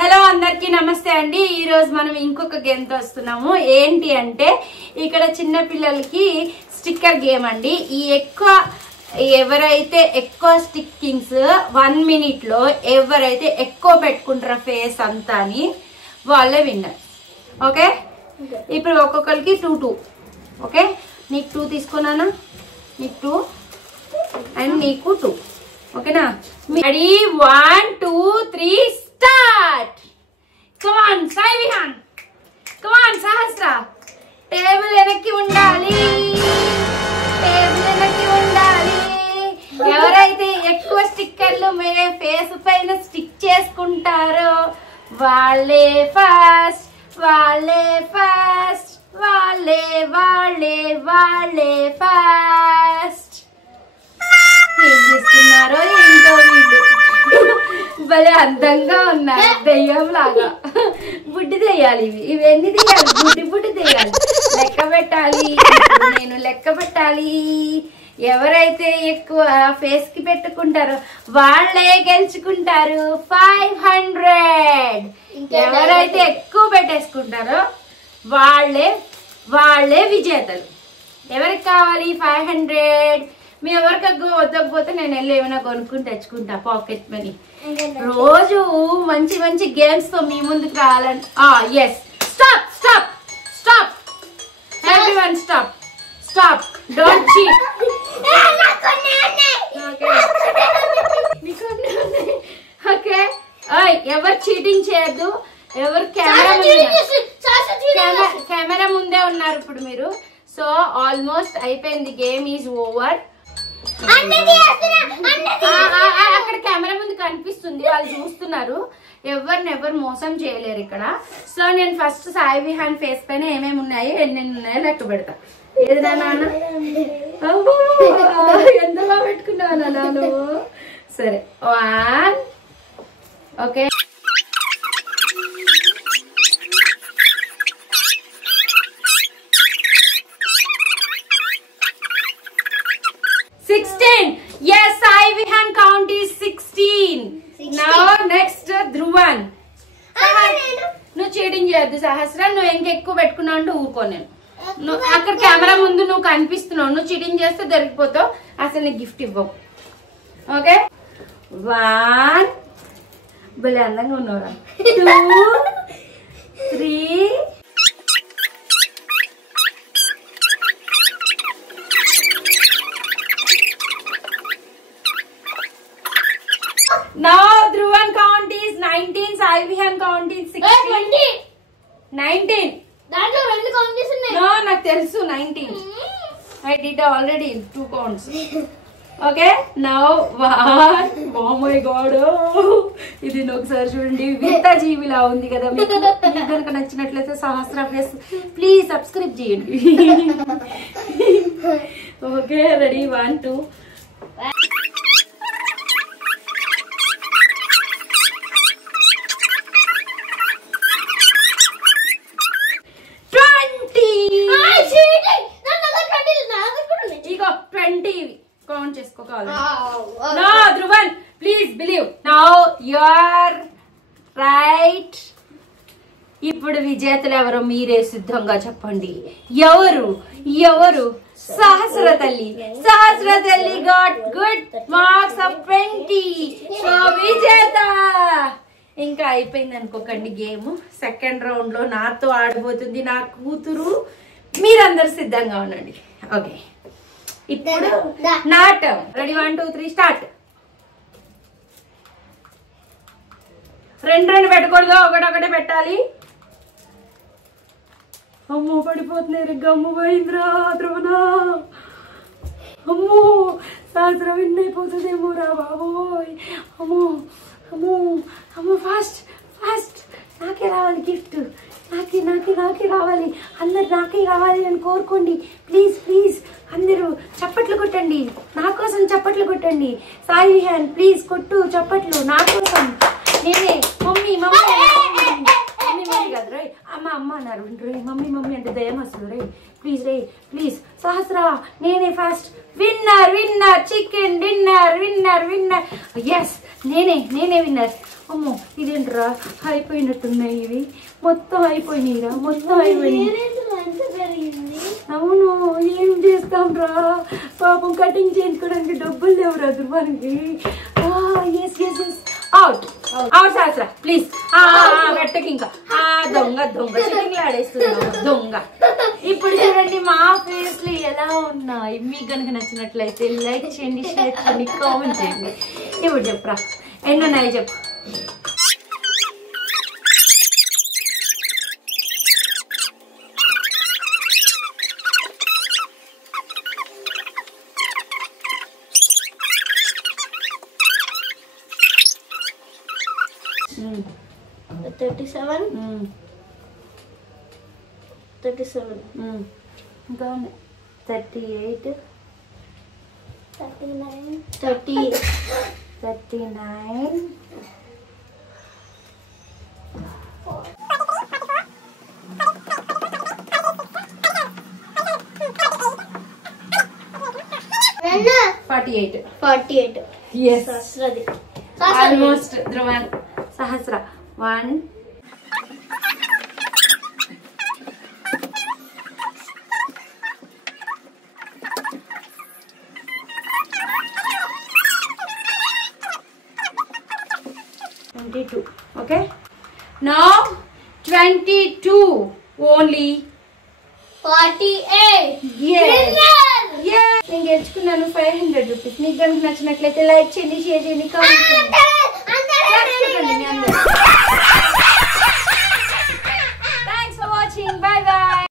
Hello అందరికి నమస్తే అండి. ఈ రోజు మనం ఇంకొక గేమ్ తో వస్తున్నాము. ఏంటి అంటే ఇక్కడ చిన్న పిల్లలకి స్టిక్కర్ గేమ్ అండి. ఈ ఎవరైతే ఎక్కువ స్టిక్కింగ్స్ 1 minute లో ఎవరైతే ఎక్కువ పెట్టుకుంటారో ఫేస్ అంతా అని వాళ్ళే విన్నర్. ఓకే, ఇప్పుడు ఒక్కొక్కరికి 2 ఓకే, నీకు 2 తీసుకున్నానా, నీకు 2 అండ్ నీకు 2. ఓకేనా? Ready 1 2 3 start. Come on Sai Vihaan, come on Sahasra. Table వెనక్కి ఉండాలి, టేబుల్ వెనక్కి ఉండాలి. ఎవరైతే ఎక్కువ స్టిక్కర్లు మీరే ఫేస్ పైన స్టిక్ చేసుకుంటారో వాళ్ళే ఫస్ట్, వాళ్ళే ఫస్ట్, వాళ్ళే వాళ్ళే వాళ్ళే ఫస్ట్. ఏం చేస్తున్నారో ఏంటో వీళ్ళు, భలే అందంగా ఉన్నారు, దెయ్యం లాగా. బుడ్డి దెయ్యాలి ఇవి ఎన్ని దెయ్యాలి, బుడ్డి బుడ్డి దెయ్యాలి. లెక్క పెట్టాలి, నేను లెక్క పెట్టాలి. ఎవరైతే ఎక్కువ ఫేస్ కి పెట్టుకుంటారో వాళ్ళే గెలుచుకుంటారు 500. ఎవరైతే ఎక్కువ పెట్టేసుకుంటారో వాళ్ళే విజేతలు. ఎవరికి కావాలి 500? మీ ఎవరికి వద్దకపోతే నేను వెళ్ళి ఏమైనా కొనుక్కుని తెచ్చుకుంటా పాకెట్ మనీ. రోజు మంచి మంచి గేమ్స్ తో మీ ముందుకు రావాలని. Yes, stop stop stop, everyone stop stop, don't cheat. Okay, ఎవరు చీటింగ్ చేయొద్దు. ఎవరు కెమెరా ముందే ఉన్నారు ఇప్పుడు మీరు. సో ఆల్మోస్ట్ అయిపోయింది, గేమ్ ఈజ్ ఓవర్. అక్కడ కెమెరా ముందు కనిపిస్తుంది, వాళ్ళు చూస్తున్నారు. ఎవరు మోసం చేయలేరు ఇక్కడ. సో నేను ఫస్ట్ సాయి విహాన్ ఫేస్ పైన ఏమేమి ఉన్నాయో ఎన్నెన్ని ఉన్నాయో లెక్క పెడతా. ఏదినా నాన్న, ఎంత బాగా పెట్టుకున్నావు నాన్న నువ్వు. సరే 1. Okay, yes, Sai Vihan count is 16. Now next Dhruvan. నువ్వు చీటింగ్ చేయొద్దు సహస్ర. నువ్వు ఇంకెక్కువ పెట్టుకున్నావు అంటే ఊరుకో నేను. నువ్వు అక్కడ కెమెరా ముందు నువ్వు కనిపిస్తున్నావు, నువ్వు చీటింగ్ చేస్తే దొరికిపోతావు, అసలు నీకు గిఫ్ట్ ఇవ్వవు. ఓకే, 1. భలే అందంగా ఉన్నావురా. 2 3 Now Dhruvan count is 19, Sai Vihan count is 16. 19. దాంట్లో 2 కౌంట్ చేస్తున్నాయి. No, నాకు తెలుసు 19. I did already 2 counts. Okay, now 1. Oh my god, ఇది ఒకసారి చూడండి, వింత జీవిలా ఉంది కదా. మీకు కనుక నచ్చినట్లయితే సహస్ర ఫేస్ ప్లీజ్ సబ్స్క్రైబ్ చేయండి. ఓకే, రెడీ 1 2 కౌంట్ చేసుకోవాలి. No Dhruvan, please believe. Now you are right. ఇప్పుడు విజేతలు ఎవరో మీరే సిద్ధంగా చెప్పండి. ఎవరు? సహస్ర తల్లి. సహస్ర తల్లి got good marks of 20. So విజేత. ఇంకా అయిపోయింది అనుకోకండి గేమ్. సెకండ్ రౌండ్ లో నాతో ఆడబోతుంది నా కూతురు. మీరందరూ సిద్ధంగా ఉండండి. ఓకే, ఇప్పుడు నా టర్న్. Ready 1 2 3 start. 2 పెట్టకూడదు, ఒకటే పెట్టాలి. అమ్మో పడిపోతున్నాయి, గమ్ము పోయిందిరా ధ్రువనా. అమ్మో సహస్ర విన్ అయిపోతుందేమో రా బాబోయ్. అమ్మో అమ్మో అమ్మో, ఫాస్ట్ ఫాస్ట్. నాకే రావాలి గిఫ్ట్, నాకే రావాలి. అందరు నాకే కావాలి అని కోరుకోండి ప్లీజ్ ప్లీజ్. అందరూ చప్పట్లు కొట్టండి, నా కోసం చప్పట్లు కొట్టండి. సాయి విహాన్ ప్లీజ్ కొట్టు చప్పట్లు నా కోసం. నేనే మమ్మీ కాదు రై, అమ్మ అన్నారు రే. మమ్మీ అంటే దయ్యం వస్తుంది రే. ప్లీజ్ సహస్ర, నేనే first winner. Chicken dinner winner. Yes, నేనే విన్నర్. అమ్మో ఇదేంట్రా అయిపోయినట్టున్నాయి ఇవి మొత్తం అయిపోయినాయిరా మొత్తం అయిపోయినాయి అవును ఏం చేస్తాం రా పాపం కటింగ్ చేయించుకోవడానికి డబ్బులు లేవురా ధ్రువానికి అవుట్ అవుట్ సహస్ర ప్లీజ్ పెట్టకి ఇంకా దొంగ దొంగ చికెన్ ఆడేస్తున్నావు దొంగ ఇప్పుడు చూడండి మా ఫేస్లు ఎలా ఉన్నాయి మీకు కనుక నచ్చినట్లయితే లైక్ చేయండి షేర్ చేయండి కామెంట్ చేయండి ఇప్పుడు చెప్పురా ఎన్ని ఉన్నాయి చెప్పు ఇంకా 38 39 48 yes almost Dhruvan Sahasra 1 22 okay now 22 only 48 yes నేను గెలుచుకున్నాను 500 రూపీస్ మీకు కనుక నచ్చినట్లయితే లైక్ చేయండి షేర్ చేయండి కామెంట్ చేయండి